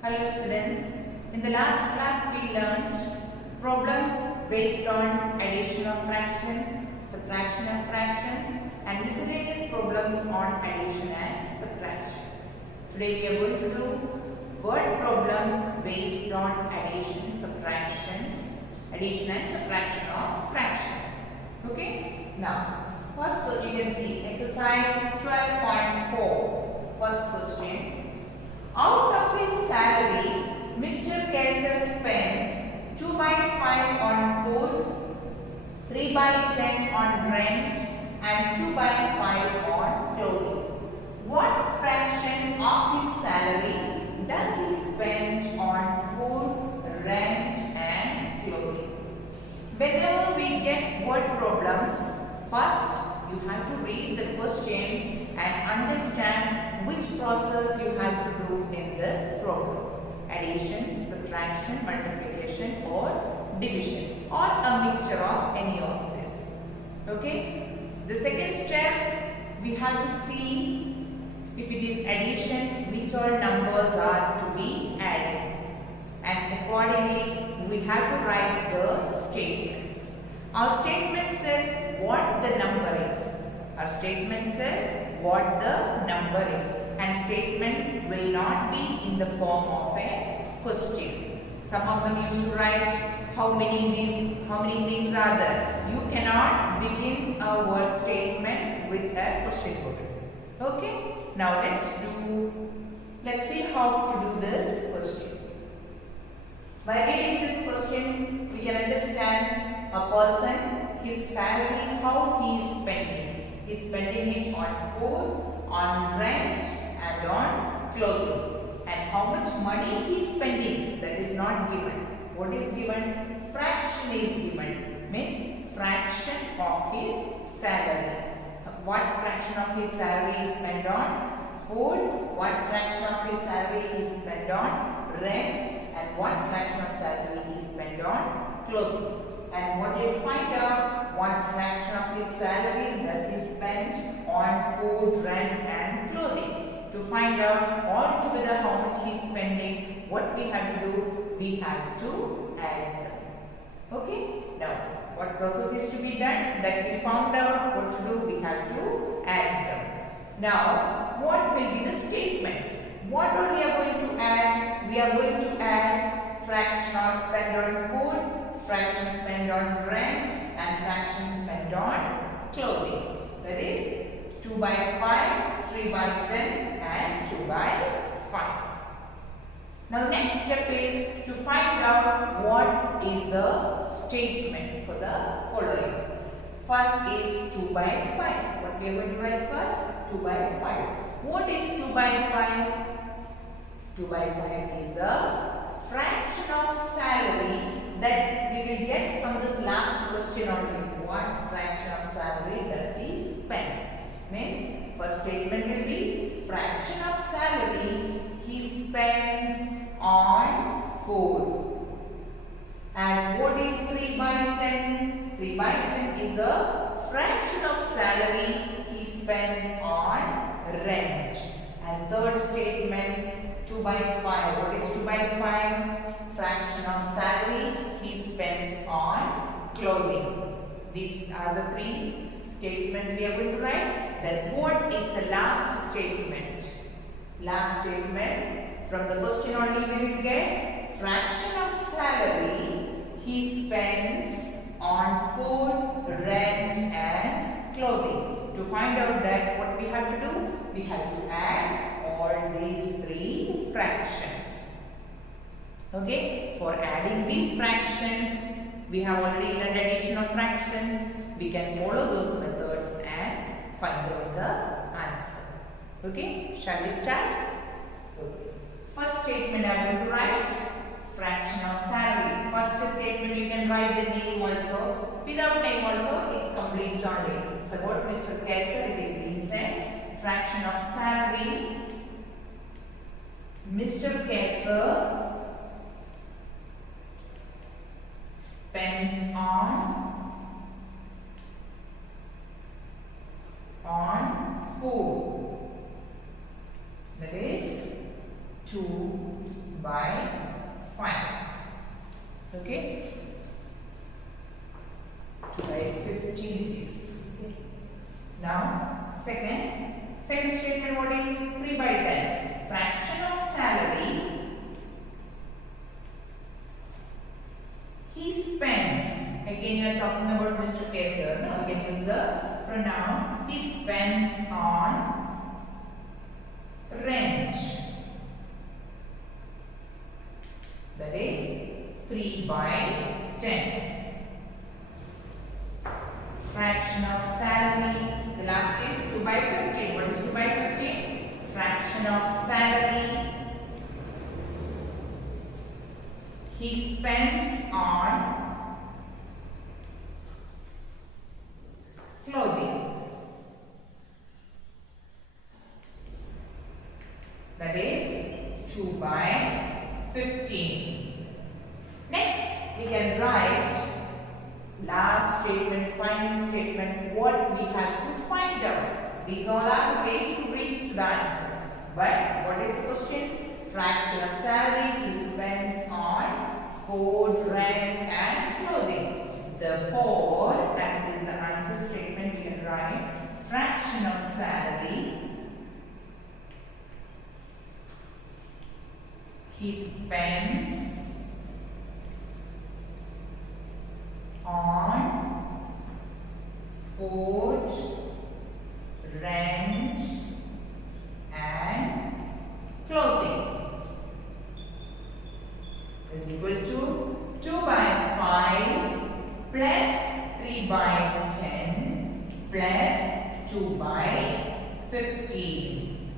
Hello students, in the last class we learned problems based on addition of fractions, subtraction of fractions and miscellaneous problems on addition and subtraction. Today we are going to do word problems based on addition and subtraction of fractions. Okay? Now, first you can see exercise 12.4. First question. Out of his salary, Mr. Kaiser spends 2 by 5 on food, 3 by 10 on rent and 2 by 5 on clothing. What fraction of his salary does he spend on food, rent and clothing? Whenever we get word problems, first you have to read the question and understand which process you have to do in this problem. Addition, subtraction, multiplication or division or a mixture of any of this. Okay. The second step, we have to see if it is addition, which all numbers are to be added. And accordingly, we have to write the statements. Our statement says what the number is. Our statement says what the number is. And statement will not be in the form of a question. Some of them used to write how many things are there. You cannot begin a word statement with a question word. Okay? Now let's see how to do this question. By reading this question, we can understand a person, his salary, how he is spending. He is spending it on food, on rent and on clothing. And how much money he is spending, that is not given. What is given? Fraction is given. Means fraction of his salary. What fraction of his salary is spent on food? What fraction of his salary is spent on rent? And what fraction of salary is spent on clothing? And what you find out, what fraction of his salary does he spend on food, rent and clothing. To find out altogether how much he is spending, what we have to do, we have to add them. Okay? Now, what process is to be done? That we found out what to do, we have to add them. Now, what will be the statements? What all we are going to add? We are going to add fraction spent on food, fraction spent on rent and fraction spent on clothing. That is 2 by 5, 3 by 10 and 2 by 5. Now next step is to find out what is the statement for the following. First is 2 by 5. What we are going to write first? 2 by 5. What is 2 by 5? 2 by 5 is the fraction of salary that we will get from this last question only. What fraction of salary does he spend? Means first statement will be fraction of salary he spends on food. And what is 3 by 10? 3 by 10 is the fraction of salary he spends on rent. And third statement 2 by 5. What is 2 by 5? Fraction of salary he spends on clothing. These are the three statements we are going to write. Then what is the last statement? Last statement from the question only we will get fraction of salary he spends on food, rent and clothing. To find out that, what we have to do? We have to add all these three fractions. Okay, for adding these fractions, we have already learned addition of fractions. We can follow those methods and find out the answer. Okay, shall we start? Okay. First statement I am going to write fraction of salary. First statement you can write the name also. Without name also, it's complete only. It's about Mr. Kaiser. It is being said fraction of salary. Mr. Kaiser spends on food. That is 2 by by 5. Okay? 2 by 15 is. Okay. Now, second statement, what is 3 by 10? Fraction of salary he spends. Again, you are talking about Mr. Kaiser. Now, we can use the pronoun he spends on rent. That is 3 by 10. Fraction of salary. The last is 2 by 15. What is 2 by 15? Fraction of salary he spends on clothing. That is 2 by 15. Next, we can write last statement, final statement, what we have to find out. These all are the ways to reach to the answer. But what is the question? Fraction of salary he spends on food, rent and clothing. Therefore, as it is the answer statement, we can write fraction of salary he spends on food, rent and clothing is equal to 2 by 5 plus 3 by 10 plus 2 by 15.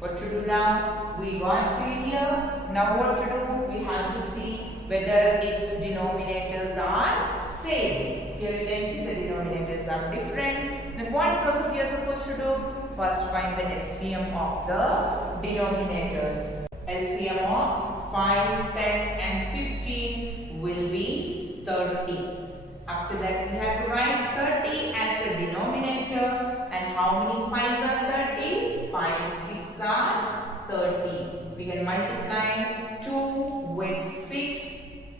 What to do now? We got till here. Now what to do? We have to see whether its denominators are same. Here you can see the denominators are different. Then what process you are supposed to do? First find the LCM of the denominators. LCM of 5, 10 and 15 will be 30. After that we have to write 30 as the denominator. And how many 5s are 30? 5 6 are 30. We can multiply 2 with 6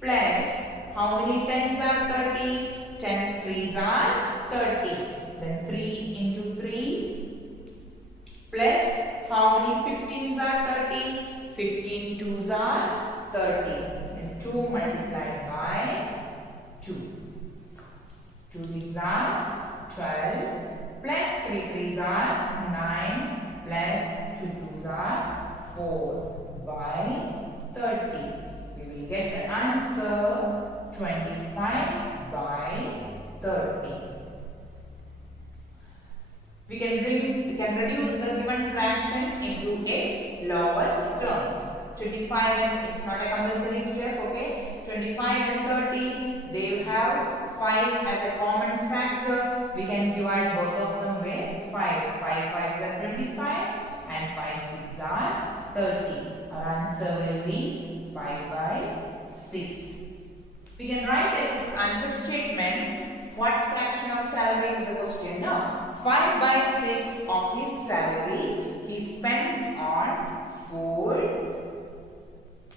plus how many 10s are 30? 10 3s are 30. Then 3 into 3 plus how many 15s are 30? 15 2s are 30. And 2 multiplied by 2. 2 6s are 12 plus 3 3s are 9 plus 2 2s are 4 by 30. We will get the answer 25 by 30. We can reduce the given fraction into its lowest terms. 25 and it's not a compulsory step, okay? 25 and 30, they have 5 as a common factor. We can divide both of them with 5. 5 5s are 25 and 5 6 are 30. Our answer will be 5 by 6. We can write as answer statement what fraction of salary is the question. No, 5 by 6 of his salary he spends on food,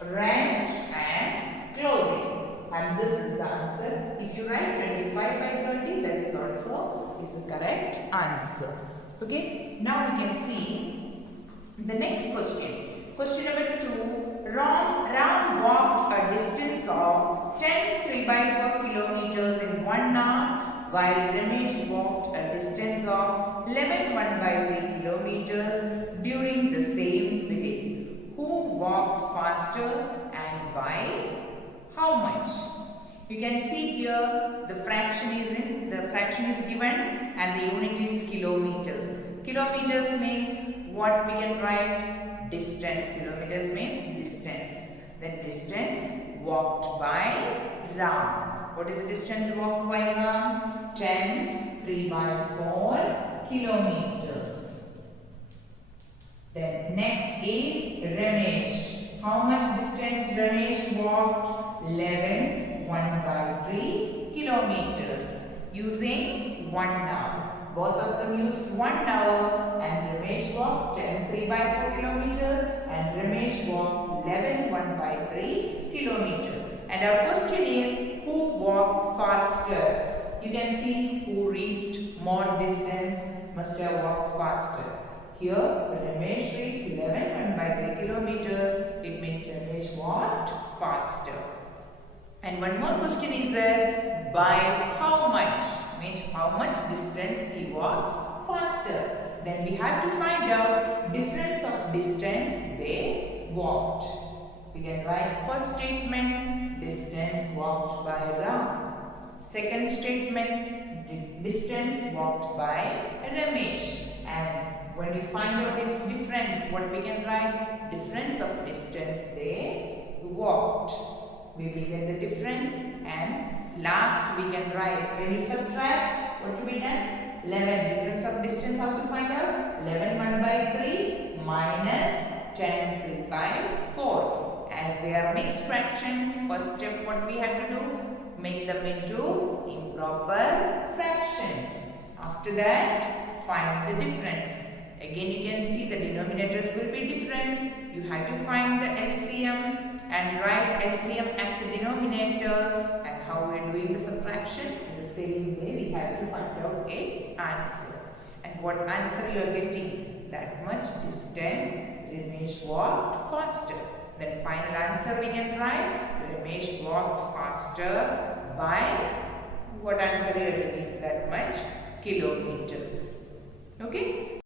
rent and clothing. And this is the answer. If you write 25 by 30, that is also the correct answer. Okay. Now we can see the next question. Question number 2. Ram walked a distance of 10 3 by 4 kilometers in 1 hour, while Ramesh walked a distance of 11 1 by 3 kilometers during the same period. Who walked faster and by how much? You can see here the fraction is given and the unit is kilometers. Kilometers means what we can write? Distance. Kilometers means distance. Then distance walked by Ram. What is the distance walked by Ram? 10 3 by 4 kilometers. Then next is Ramesh. How much distance Ramesh walked? 11 1 by 3 kilometers using 1 hour. Both of them used 1 hour and Ramesh walked 10 3 by 4 kilometers and Ramesh walked 11 1 by 3 kilometers. And our question is, who walked faster? You can see who reached more distance must have walked faster. Here, Ramesh reached 11 1 by 3 kilometers. It means Ramesh walked faster. And one more question is there, by how much? Means how much distance he walked faster. Then we have to find out difference of distance they walked. We can write first statement, distance walked by Ram. Second statement, distance walked by Ramesh. And when we find out its difference, what we can write? Difference of distance they walked. We will get the difference, and last we can write, when you subtract, what to be done? 11, difference of distance, how to find out? 11 1 by 3 minus 10 3 by 4. As they are mixed fractions, first step what we have to do? Make them into improper fractions. After that, find the difference. Again you can see the denominators will be different. You have to find the LCM and write LCM as the denominator, and how we are doing the subtraction. In the same way we have to find out its answer. And what answer you are getting? That much distance Ramesh walked faster. Then final answer we can write, Ramesh walked faster by, what answer you are getting? That much kilometers. Okay.